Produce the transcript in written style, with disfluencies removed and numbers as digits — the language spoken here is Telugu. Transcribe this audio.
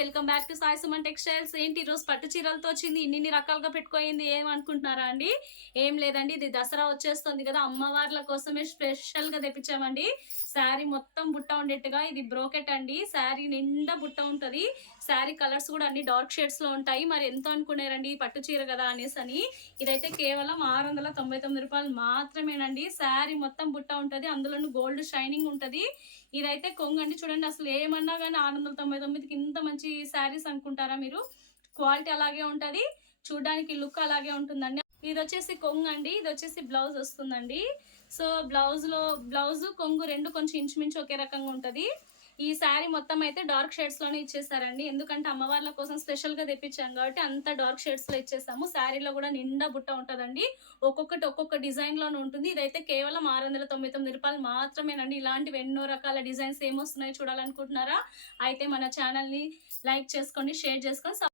Welcome back to Sai Suman textiles. ఏంటి ఈరోజు పట్టు చీరలతో వచ్చింది, ఇన్ని రకాలుగా పెట్టుకోయింది ఏమనుకుంటున్నారా అండి? ఏం లేదండి, ఇది దసరా వచ్చేస్తుంది కదా, అమ్మవార్ల కోసమే స్పెషల్ గా తెప్పించామండి. శారీ మొత్తం బుట్ట ఉండేట్టుగా ఇది బ్రోకెట్ అండి. శారీ నిండా బుట్ట ఉంటది. శారీ కలర్స్ కూడా అన్ని డార్క్ షేడ్స్ లో ఉంటాయి. మరి ఎంత అనుకున్నారండి పట్టు చీర కదా అనేసి అని. ఇదైతే కేవలం 699 రూపాయలు మాత్రమేనండి. శారీ మొత్తం బుట్ట ఉంటది, అందులోనూ గోల్డ్ షైనింగ్ ఉంటది. ఇదైతే కొంగండి, చూడండి అసలు ఏమన్నా కానీ 699కి ఇంత మంచి శారీస్ అనుకుంటారా మీరు? క్వాలిటీ అలాగే ఉంటది, చూడడానికి లుక్ అలాగే ఉంటుందండి. ఇది వచ్చేసి కొంగు అండి, ఇది వచ్చేసి బ్లౌజ్ వస్తుందండి. సో బ్లౌజ్ కొంగు రెండు కొంచెం ఇంచుమించు ఒకే రకంగా ఉంటది. ఈ శారీ మొత్తం అయితే డార్క్ షేడ్స్ లోనే ఇచ్చేసారండి, ఎందుకంటే అమ్మవార్ల కోసం స్పెషల్ గా తెప్పించాం కాబట్టి అంతా డార్క్ షేడ్స్ లో ఇచ్చేసాము. శారీలో కూడా నిండా బుట్ట ఉంటదండి, ఒక్కొక్కటి ఒక్కొక్క డిజైన్ లోనే ఉంటుంది. ఇదైతే కేవలం 699 రూపాయలు మాత్రమేనండి. ఇలాంటివి ఎన్నో రకాల డిజైన్స్ ఏమొస్తున్నాయో చూడాలనుకుంటున్నారా? అయితే మన ఛానల్ ని లైక్ చేసుకోండి, షేర్ చేసుకోండి.